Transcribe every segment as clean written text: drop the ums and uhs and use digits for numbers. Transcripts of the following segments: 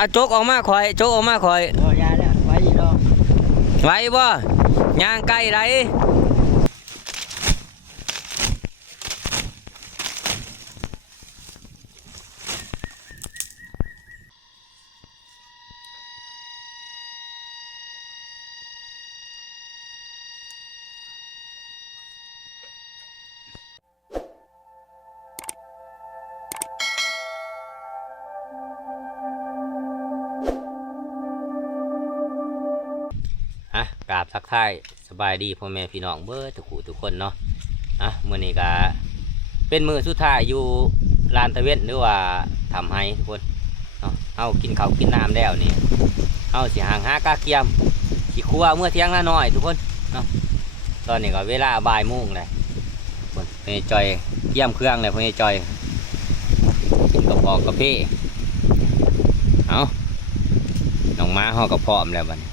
เอาโจกออกมาคอยโจกออกมาคอยยาแล้วไว้อีกรอบไว้บ่ย่างไก่ไรกราบทักทายสบายดีพ่อแม่พี่น้องเบิร์ทุกคนเนาะมื้อนี้ก็เป็นมื้อสุดท้ายอยู่ลานตะเวนหรือว่าทำให้ทุกคนเนาะเฮากินข้าวกินน้ำแล้วนี่เฮาสิห่างหากาเกียมสิครัวเมื่อเที่ยงละน้อยทุกคนเนาะตอนนี้ก็เวลาบ่ายโมงเลยพ่อจอยเกี่ยมเครื่องเลยพ่อจอยกินกระเพาะกระเพาะเอาน้องม้าเฮาก็พร้อมแล้วบัดนี้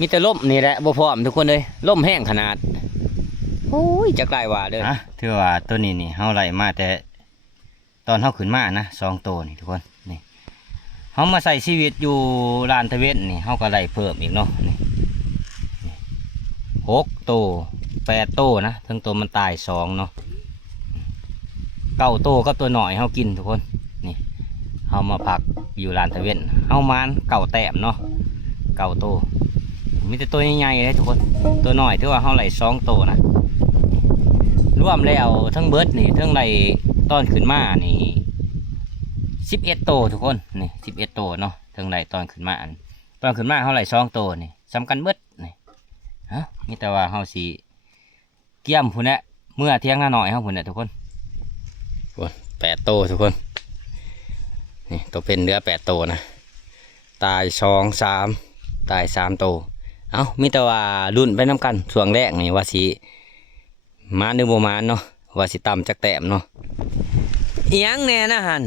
มีแต่ล่มนี่แหละบ่พร้อมทุกคนเลยล่มแห้งขนาดโอ้ยจะกลายว่าเด้อถือว่าตัวนี้นี่เฮาไล่มาแต่ตอนเฮาขึ้นมานะ2 ตัวนี่ทุกคนนี่เฮามาใส่ชีวิตอยู่ลานตะเวนนี่เฮาก็ไล่เพิ่มอีกเนาะนี่6 ตัว8 ตัวนะทั้งตัวมันตาย2เนาะ9 ตัวกับตัวหน่อยเฮากินทุกคนนี่เฮามาพักอยู่ลานตะเวนเฮามาน9 แต้มเนาะ9 ตัวมีแต่ตัวใหญ่ๆเลยทุกคนตัวหน่อยถือว่าเฮาไหล2 ตัวนะรวมแล้วทั้งเบิร์ดนี่ทั้งไหลตอนขึ้นมานี่11 ตัวทุกคนนี่11 ตัวเนาะทั้งไหลตอนขึ้นมาตอนขึ้นมาเฮาไหล2 ตัวนี่สำคัญเบิร์ดนี่มีแต่ว่าเฮาสิเกี่ยมพุ่นแหละเมื่อเที่ยงหน่อยเฮาพุ่นแหละทุกคน8 ตัวทุกคนนี่ตัวเป็นเนื้อ8 ตัวนะตาย2 3ตาย3 ตัวเอามีแต่ว่ารุ่นไปน้ำกันช่วงแรกนี่ว่าสิมาหนึ่งโมมานเนาะว่าสิต่ำจักแต้มเนาะอีหยังแน่นะฮัน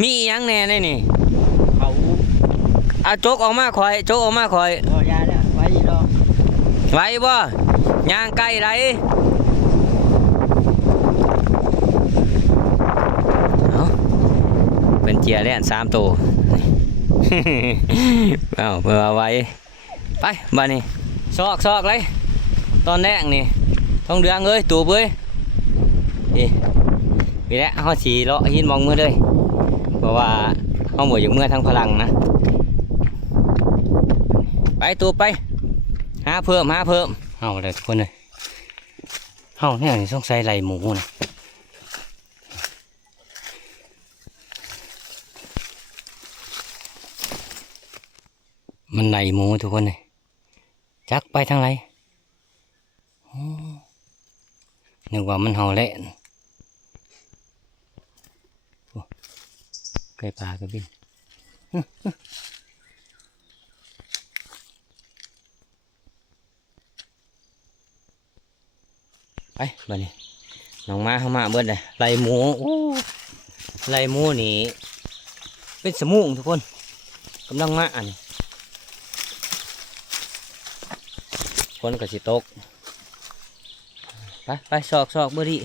มีอีหยังแน่ได้นี่เขาเอาโจกออกมาคอยโจกออกมาคอยยาแล้วไว้อีกรอบไว้บ่ย่างไก่ไรเอาเป็นเจียแล่น3 ตัวเอาเพื่อไว้ไปบ้านนี่ซอกเลยตอนแรกนี่ท้องเดืองเอ้ยตูบเอ้ยนี่มีแล้วเขาฉี่เลาะหินมองมือเลยเพราะว่าเขาหมดอยู่เมื่อทั้งพลังนะไปตูบไปหาเพิ่มเอาเลยทุกคนเลยเอาเนี่ยต้องใส่ไหลหมูนะมันไหลหมูทุกคนเลยจักไปทางไรนึกว่ามันเห่าเละไก่ปลากระบินไปมานี่น้องมาเข้ามาเบิดเลยไหลหมูไหลหมูนี่เป็นสมุงทุกคนกำลังมาอันคนกับสิตกไปซอกเบอร์ดี้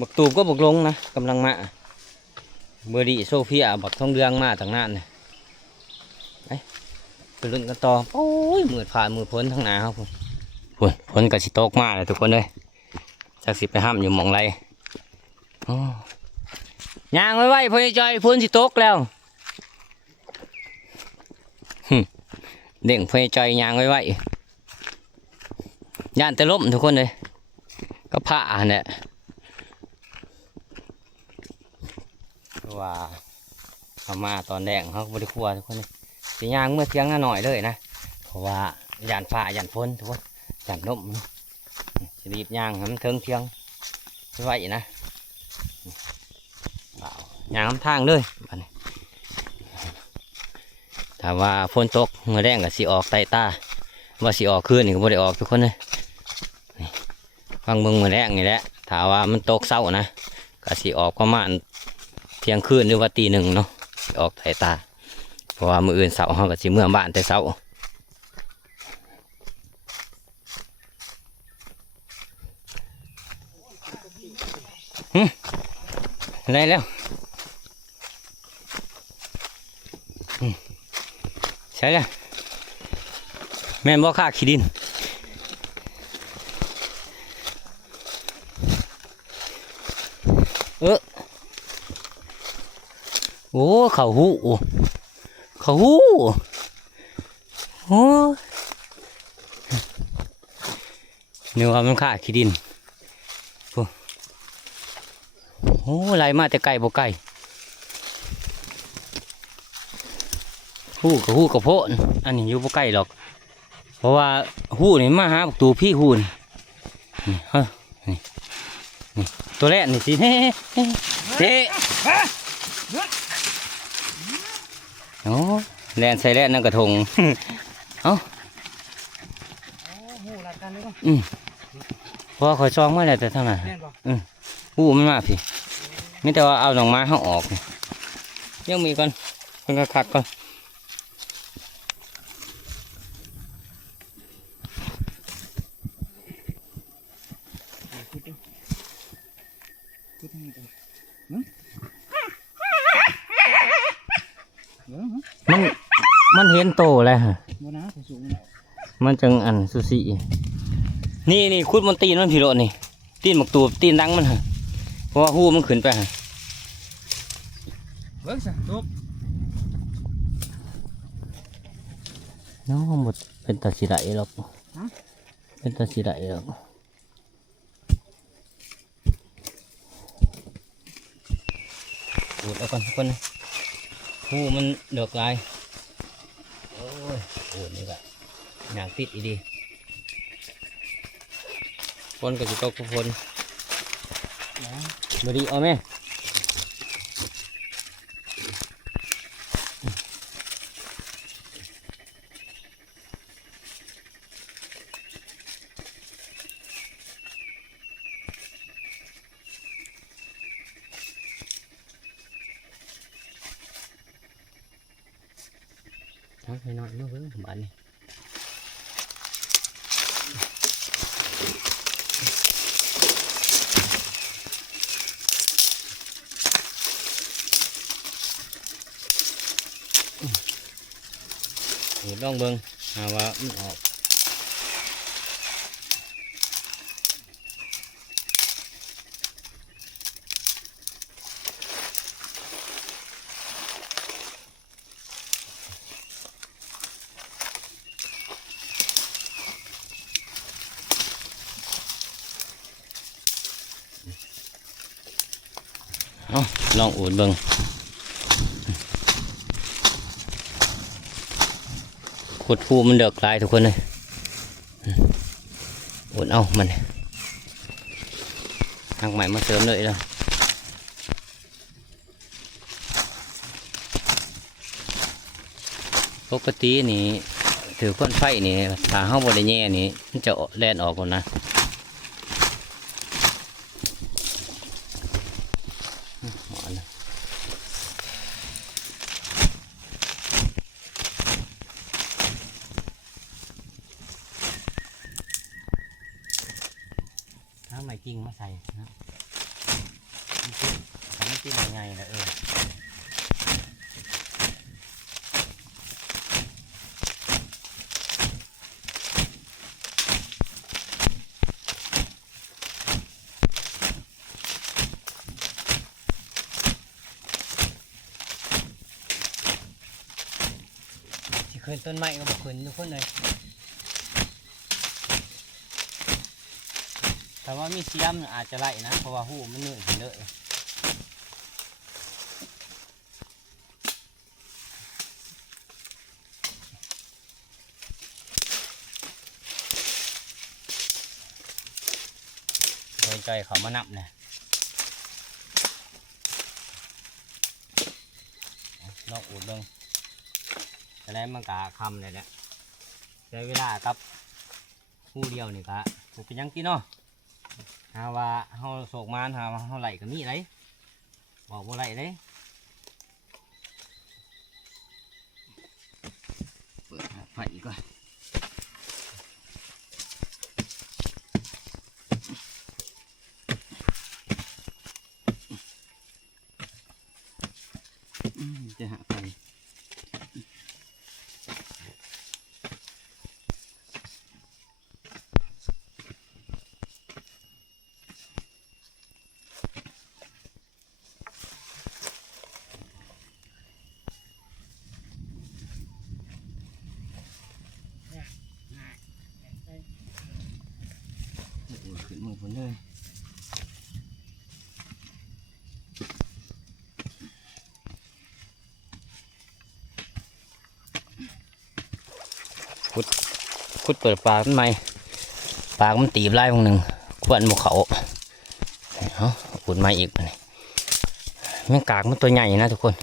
บักตูบก็บักลงนะกำลังมาเบอร์ดี้โซเฟียบักทองเดืองมาทางนั้นเลยไปลุ้นกันต่อโอ้ยมืดผ่านมือพ้นทางหนาครับพ้นกับสิตกมาเลยทุกคนเลยจากสิไปห้ามอยู่มองไรย่างไว้พ้นใจพ้นสิตกแล้วเด้งไฟใจยางไว้ย่านแต่ล้มทุกคนเลยก็ผ่าเนี่ยว่าเขามาตอนแดงเขาบริครัวทุกคนเลยสียางเมื่อเที่ยงหน่อยเลยนะเพราะว่าย่านผ่าย่านพ้นทุกคนย่านล้มจะรีบยางให้มันเทิงเที่ยงไว้นะยางทางเลยถ้าว่าฝนตกเมื่อแรงก็สิออกไตตาว่าสิออกคืนนี่ก็บ่ได้ออกทุกคนเลยฟังเบิ่งเมื่อแรงนี่แหละถ้าว่ามันตกเศร้านะก็สิออกประมาณเที่ยงคืนหรือว่าตี 1เนาะออกไตตาเพราะว่ามื้ออื่นเสาร์เขาก็สิเมื่อบ้านแต่เสาร์ ได้แล้วใช่แล้วแม่นบ่ค่าขี้ดินโอ้เขาหูเขาหูโอ้เนื้อมันค่าขี้ดินโอ้ไหลมาแต่ไกลบ่ไกลหูกับหูกับโพนอันนี้อยู่บ่ไกลหรอกเพราะว่าหูนี่มาหาตัวพี่หูนี่เฮ้ยนี่ตัวแรกนี่สิเฮ้เฮ้โอ้แลนใส่แลนนั่นกระทงเอ้าเพราะคอยซองมาแล้วแต่เท่านั้นหูมันมาพี่ไม่แต่ว่าเอาหนองไม้เขาออกยังมีก่อนคนกระคักก่อนมันเห็นโตแล้วฮะมันจังอันสุสีนี่คุดมันตีนมันผีโรนี่ตีนหมกตูบตีนดังมันฮะเพราะว่าหูมันขึ้นไปฮะเบิ้งสิทุบน้องหมดเป็นตาสีไหลหรอกเป็นตาสีไหลหรอกดูดแล้วก่อนทุกคนหูมันเดือกลายโอ้ยโอ้นี่ก็หนังติดอีดีฝนก็จะตกฝนมาดีเอาไหมทั้งไปนอนเมื่อเพิ่งบ้านนี่ลองเบิ่งหาว่ามันออกลองอูดเบิ่งขุดภูมันเดือดลายทุกคนเลยอูดเอามันทางใหม่มาเสริมเลยแล้วปกตินี่ถือก้นไฟนี่ถ้าเข้าบริแง่นี่มันจะแล่นออกก่อนนะถ้าไม่จริงมาใส่นะไม่จริงยังไงนะขึ้นต้นไม้ก็บอกขึ้นทุกคนเลยแต่ว่ามีเสียมอาจจะไล่นะเพราะว่าหูมันเหนื่อยเยอะใจเขามานับเนี่ยลองอุดลงจะได้มันกะคำเลยเนี่ยใช้เวลากับคู่เดียวนี่กะถูกเป็นยังกินเนาะหาว่าเฮาโศกมานหาว่าเฮาไหลกับมีไรบอกว่าไหลเลยเปิดไฟอีกก่อน จะหาไฟขึ้นมือผมเลยขุดเปิดปากมันไหมปากมันตีบไล่พวกหนึ่งขวนหมกเขาเอาขุดไม้อีกนี่แมงกากมันตัวใหญ่นะทุกคน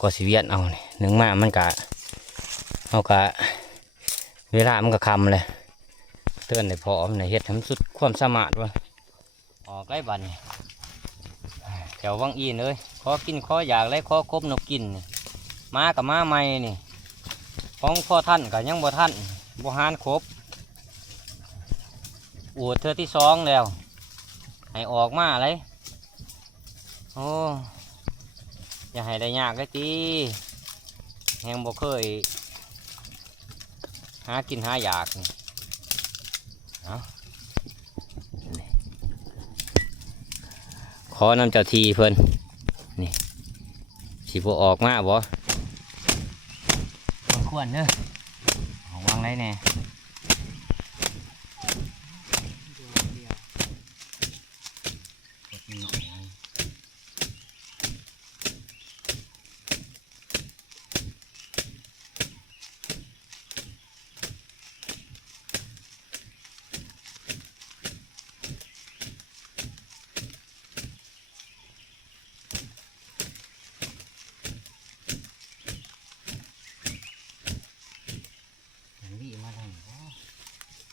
ก็สิเวียนเอาเนี่ยหนึ่งมามันกะเอากะเวลามันก็คำเลยเตือนได้พอมันเฮ็ดทำสุดความสามารถวะออกใกล้บันนี่แถววังอีนเลยขอกินขออยากเลยขอครบนกกินนี่มากับมาใหม่นี่ของพ่อท่านกับยังบ่ท่านบ่หานครบอวดเธอที่สองแล้วให้ออกมาเลยโอ้อย่าให้ได้ยากเลยจีแหงบ่เคยหากินหาอยากนี่เอาขอนำเจ้าทีเพิ่นนี่สิบ่ออกมาบ่ควรเด้อเอาวางไรแน่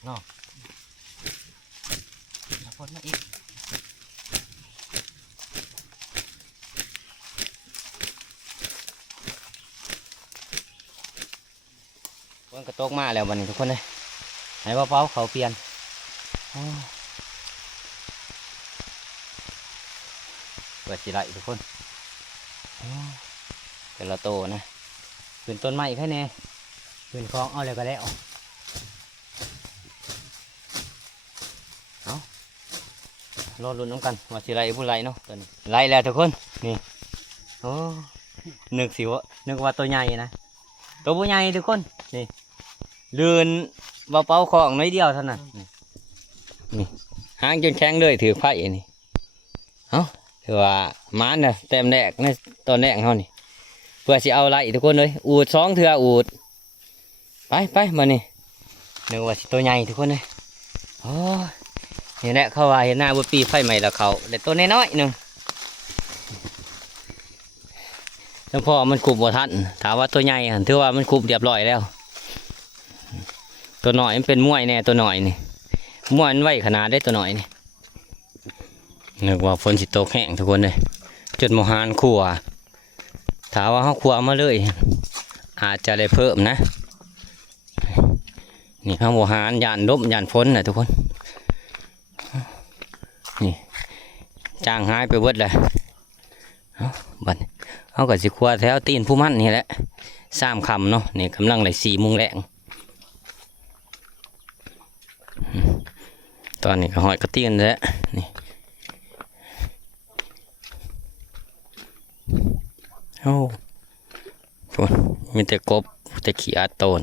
เนาะแล้วคนมาอีกคนกระโตกมาแล้ววันนี้ทุกคนเลยให้เบาๆเขาเปลี่ยนเปิดสีไหลทุกคนเป็นละโตนะขึ้นต้นไม้อีกแค่นี้ขึ้นคลองเอาเลยก็แล้วรอลุ้นน้ำกันว่าสิไรผู้ไรเนาะตัวนี้ไรแล้วทุกคนนี่โอ้นึกว่าตัวใหญ่นะตัวผู้ใหญ่ทุกคนนี่เลื่อนเบาๆของน้อยเดียวเท่านั้นนี่หางจนแข็งเลยถือไผ่นี่เอ้าถือว่าม้าเนี่ยเต็มแดกในตอนแรกเขานี่เพื่อสิเอาไรทุกคนเลยอูด2 เทื่ออูดไปมานี่นึกว่าสิตัวใหญ่ทุกคนเลยโอ้นี่แหละเขาว่าเห็นหน้าบุปีไฟใหม่แล้วเขาแต่ตัวน้อยๆหนึ่งแล้วพอมันคุบบ่ทันถามว่าตัวใหญ่ถือว่ามันคุบเรียบร้อยแล้วตัวน้อยมันเป็นม้วยแน่ตัวน้อยนี่ม้วยมันไวขนาดได้ตัวน้อยนี่นึกว่าฝนสิตกแห้งทุกคนเลยจนโมหานขัวถามว่าเขาขัวมาเลยอาจจะได้เพิ่มนะนี่เขาโมหานยานลมยานฝนนะทุกคนนี่จ้างหายไปเบิดเลยบัดเขาก็สิครัวแถวตีนผู้มั่นนี่แหละ3 ค่ำเนาะนี่กำลังเลย4 โมงแรงตอนนี้ก็หอยกระเตียนแล้วนี่โอ้มีแต่กบแต่ขี้อาโตน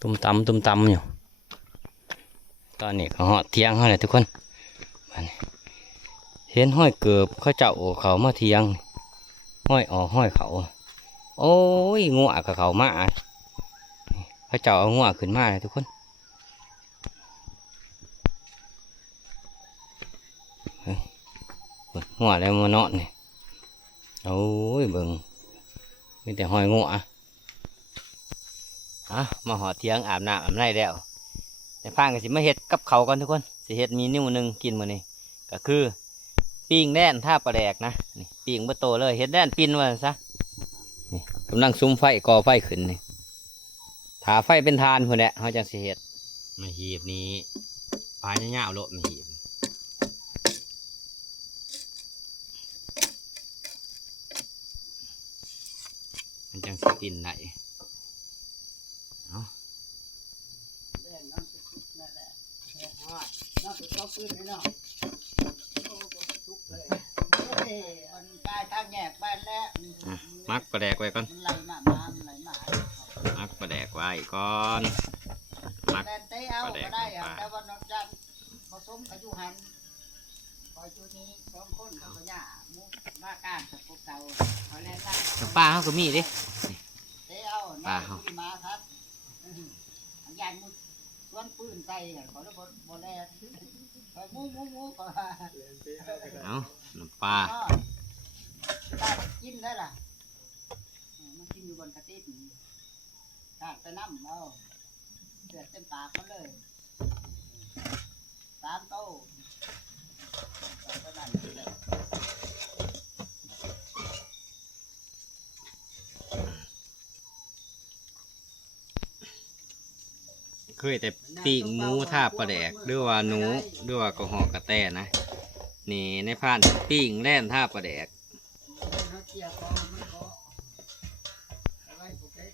ตุ้มตำอยู่ตอนนี้ก็หอดเที่ยงเขาเลยทุกคนเห็นห้อยเกือบเขาเจ้าเขามาเที่ยงห้อยออกห้อยเขาโอ้ยงัวกับเขามาเขาเจ้าเอางัวขึ้นมาเลยทุกคนงัวแล้วมานอนนี่โอ้ยเบิ่งมีแต่ห้อยงัวมาหอดเที่ยงอาบน้ำอาบในแล้วแต่พางก็สิมาเฮ็ดกับเขากันทุกคนสิเฮ็ดมีนิ้วหนึ่งกินมื้อนี้ก็คือปิ้งแน่นท่าปลาแดกนะนี่ปิ้งบ่โตเลยเฮ็ดแน่นปิ้นว่าซะนี่กำลังซุ้มไฟก่อไฟขึ้นนี่ถ้าไฟเป็นทานพุ่นแหละเขาจังสิเฮ็ดมาหีบนี้ปลาเงาๆโลดมาหีบ ยังสิปินได้เอา เล่นน้ำสุกนั่นแหละน้ำสุกก็ปืนให้น้องโอ้โหทุกเลยมันกลายทางแยกไปแล้ว มักปลาแดกไว้ก่อน มันไหลมามันไหลมา มักปลาแดกไว้ก่อน มัก แต่เตะเอาก็ได้อะแต่ว่านอกจากผสมกับยูหันพอจุดนี้สองคนเขาก็ย่ามุกว่าการกับพวกเก่าเขาแล่นได้ น้ำปลาเขาก็มีดิ เตะเอาน้องที่มาครับอันยันมุดสวนปืนใส่เขาแล้วบ่แลไปมูก็ เอาน้ำปลา ตากินได้ล่ะมันกินอยู่บนกระติบตาไปน้ำเอาเดือดเต็มปากมันเลย3 โต้นั่นเลย เคยแต่ปิ้งหมูท่าปลาแดกหรือว่าหนูหรือว่ากระหอกกระแตนะ นี่ในพานปิ้งแล่นท่าปลาแดก เขาเกี่ยวคอมันก็เอาไว้ปกติ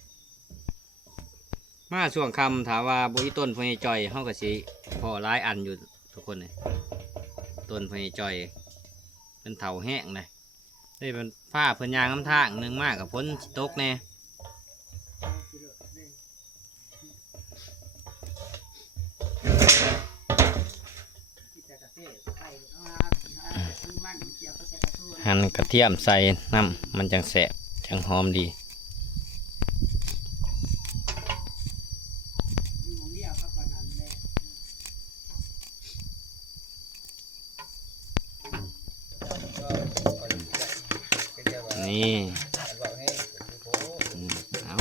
มาช่วงคำถามว่าบุยต้นพญจอยเฮาก็สิพอหลายอันอยู่ทุกคนเลยต้นพญจอยเป็นเถาแห้งเลยได้เป็นผ้าเพิ่นยางน้ำทางหนึงมากกับพ้นสิตกแน่หั่นกระเทียมใส่น้ำมันจังแสบจังหอมดีนี่เอา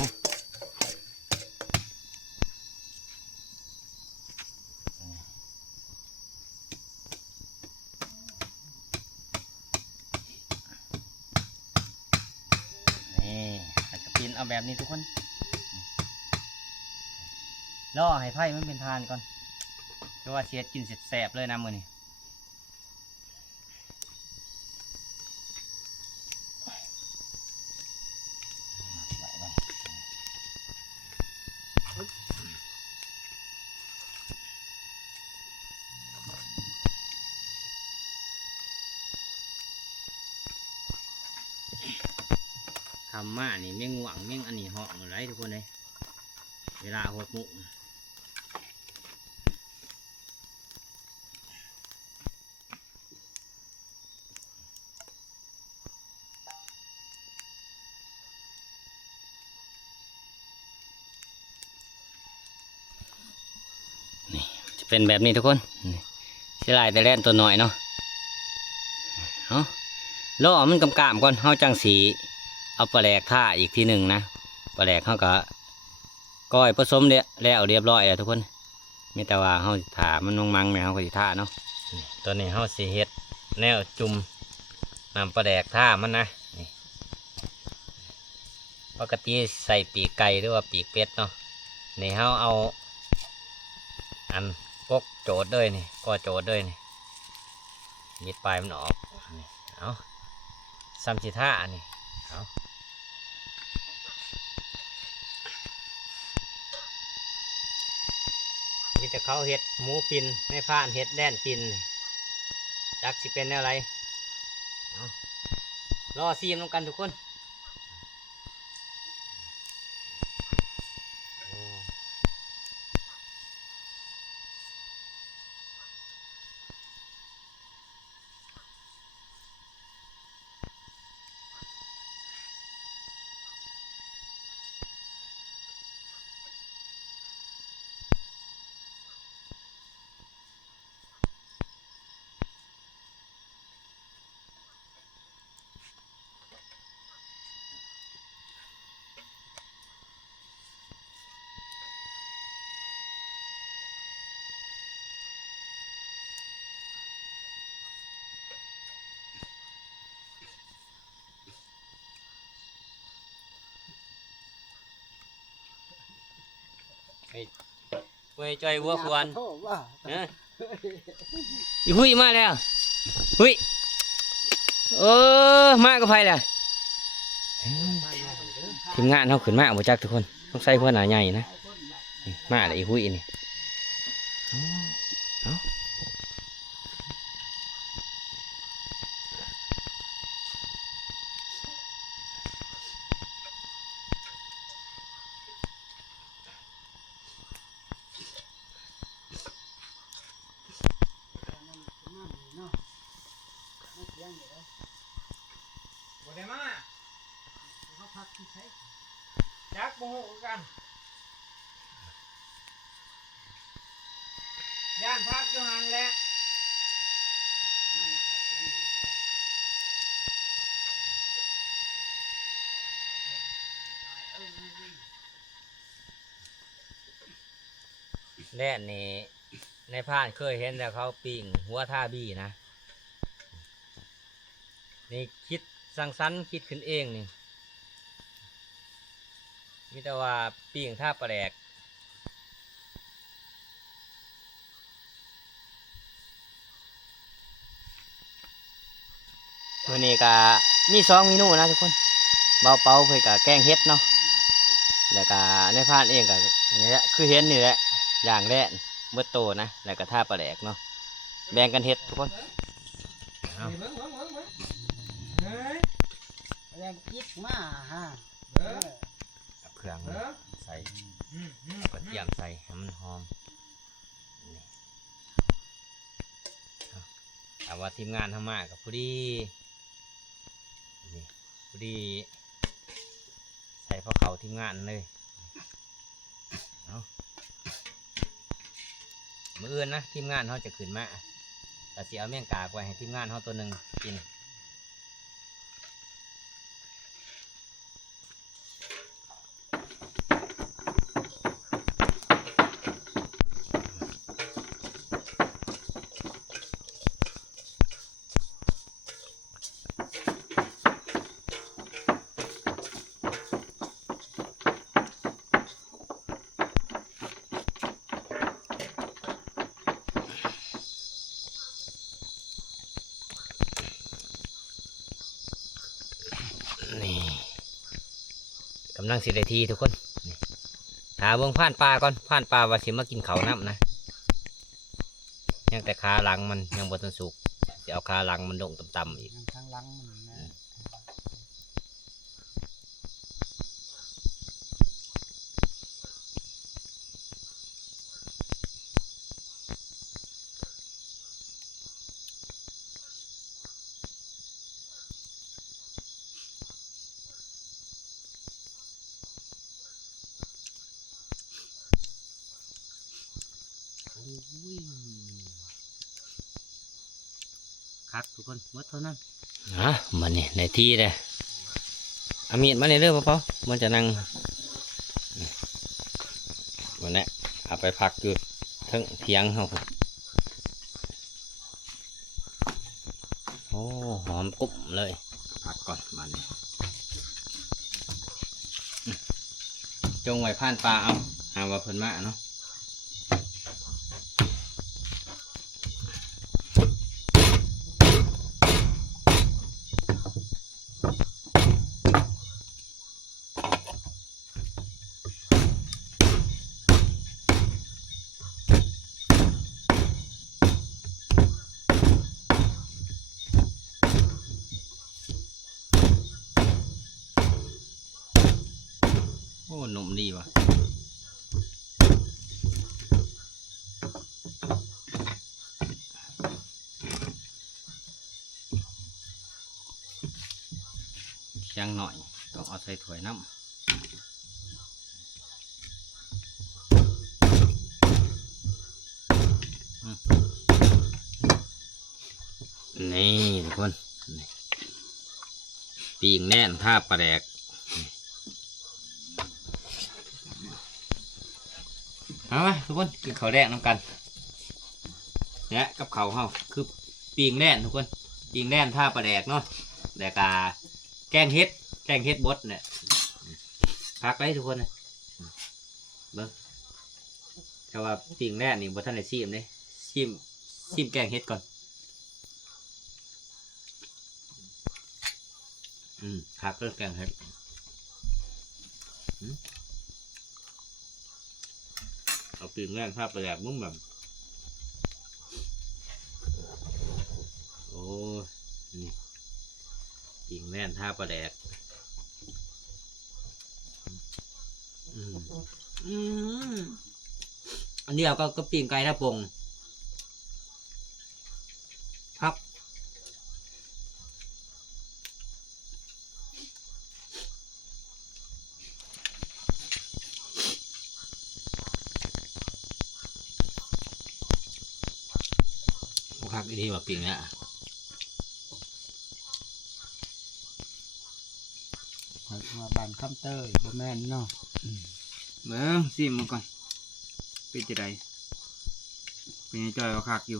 นี่อาจจะปีนเอาแบบนี้ทุกคนล่อให้ไผ่มันเป็นทานก่อนเพราะว่าเชียดกินแสบเลยนะมือนี่ทำมานี่เมี่ยงหวังเมี่ยงอันนี้เหาะอะไรทุกคนเลยเวลาหดมุกนี่จะเป็นแบบนี้ทุกคนเสียลายแต่แล่นตัวหน่อยเนาะเอาล่อมันกำกามก่อนเฮาจังสีเอาปลาแหลกท่าอีกทีหนึ่งนะปลาแหลกเขาก็ก้อยผสมแล้วเรียบร้อยแล้วทุกคนมีแต่ว่าเขาถามันมังเนี่ยเขาก็สิท่าเนาะตอนนี้เขาสิเฮ็ดแนวจุ่มน้ำปลาแดกท่ามันนะนี่ปกติใส่ปีกไก่หรือว่าปีกเป็ดเนาะนี่เขาเอาอันปกโจดด้วยนี่ก็โจดด้วยนี่ยิดปลายมันออกนี่เอาซ้ำสิท่านี่เอามีแต่เขาเห็ดหมูปินไม่พลาดเห็ดแดนปินจักสิเป็นอะไรเอารอซีมลงกันทุกคนเว้ยจอยวัวควรอีหุยมาแล้วหุยมากับไผล่ะ ทีมงานเขาขึ้นมาบ่จักทุกคนต้องใส่เพื่อนหนาใหญ่นะนี่มาเลยอีหุ้ยนี่เอาบ่ได้มาจักโมโหกันย่านพักอยู่หันแหละแล่นนี่ในผ่านเคยเห็นแต่เขาปิ้งหัวท่าบี้นะนี่คิดสร้างสรรค์คิดขึ้นเองนี่มีแต่ว่าปิ้งท่าปลาแดกมื้อนี้ก็มี2เมนูนะทุกคนเบาเป่าเพื่อกับแกงเฮ็ดเนาะแล้วก็ในพานเองก็นี่แหละคือเห็นนี่แหละอย่างแรกเบิดโตนะแล้วก็ท่าปลาแดกเนาะแบ่งกันเฮ็ดทุกคนเอา เฮ้ย แรงคิดมาฮะ เอาเครื่องใส่กระเทียมใส่ให้มันหอมนี่เอาว่าทีมงานทำมากับพอดีนี่พอดีใส่พอเขาทีมงานเลยเอามื้ออื่นนะทีมงานเขาจะขึ้นมาแต่สิเอาแมงกากไว้ให้ทีมงานเขาตัวหนึ่งกินนี่กำลังสิได้ทีทุกคนนี่หาเบิ่งผ่านปลาก่อนผ่านปลาว่าสิมากินเขาวน้ำนะยังแต่ขาหลังมันยังบ่ทันสุกจะเอาขาหลังมันลงต่ำๆอีก ทางหลังมันนะ คักทุกคนหมดเท่านั้นมันนี่ในที่เลยเอามีดมาในเรื่องเปล่าๆมันจะนั่งวันนี้เอาไปพักอยู่ทั้งเทียงเขาโอ้หอมกรุบเลยพักก่อนมันนี่จงไว้ผ่านปลาเอาหาว่าเพิ่นมาเนาะโอ้หนุ่มดีว่ะยังหน่อยต้องเอาใส่ถ้วยน้ำนี่ทุกคนปีกแน่นท่าปลาแดกเอาไหมทุกคนกินข้าวแดกน้ำกันเนี่ยกับข้าวเฮาคือปีกแน่นทุกคนปีกแน่นท่าปลาแดกเนาะแต่กาแกงเฮ็ดบดเนี่ยพักไว้ทุกคนนะเบิ้งแต่ว่าปีกแน่นนี่บ่ทันได้ซีมเลยซีมแกงเฮ็ดก่อนพักเรื่องแกงเฮ็ด เอาปีนแรกภาพประหยัดมึงแบบโอ้นี่ปีนแม่นท่าประแดกอันนี้เราก็ปีนไก่ท่าปงครับคักดีว่าปิงเนี่ยมาบานคำเตยบ่แม่นเนาะ เบิ่งซิมมันก่อนเป็นจะไดเป็นยังจอยเอาคักอยู่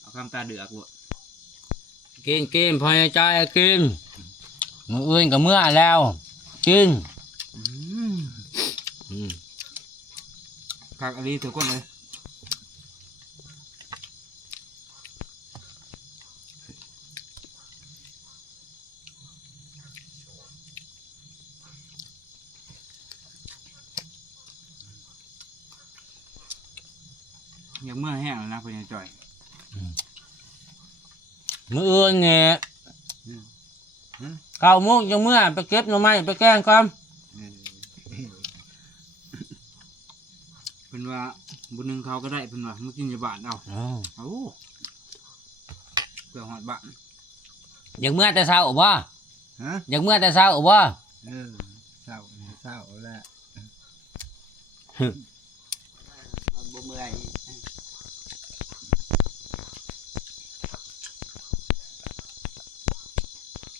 เอาคำตาเดือกบ่ กินพอใจกินมืออื่นกับเมื่อแล้วกิน คักอันนี้ทุกคนเลยยังเมื่อแห้งแล้วนะเป็นยังจอย มืออื่นเนี่ย9 โมงจังเมื่อไปเก็บหน่อไม้ไปแกงก่อน เป็นว่าบุญหนึ่งเขาก็ได้เป็นว่ามากินอยู่บ้านเอาเอาเพื่อหอดบ้าน อย่างเมื่อแต่เช้าบ่ ฮะ อย่างเมื่อแต่เช้าบ่ เศร้าแล้วมันบ่เมื่อย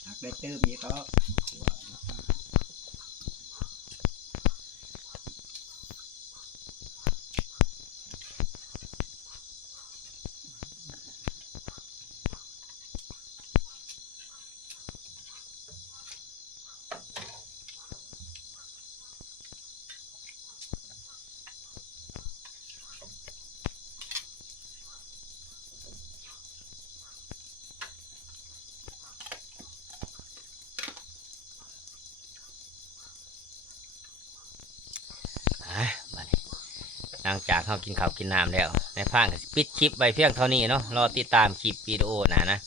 หักได้เติมอีกก็ หลังจากเขากินข้าวกินน้ำแล้วในพานก็สิปิดคลิปไว้เพียงเท่านี้เนาะรอติดตามคลิปวิดีโอนะ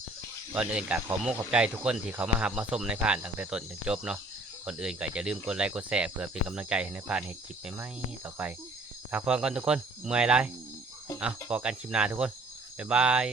ก่อนอื่นก็ขอมุกขอบใจทุกคนที่เขามาหับมาชมในพานตั้งแต่ต้นจนจบเนาะก่อนอื่นก็อย่าลืมกดไลค์กดแชร์เพื่อเป็นกำลังใจให้ในพานให้คลิปใหม่ๆต่อไปพักผ่อนก่อนทุกคนเมื่อยไรพอกันคลิปหน้าทุกคนบ๊ายบาย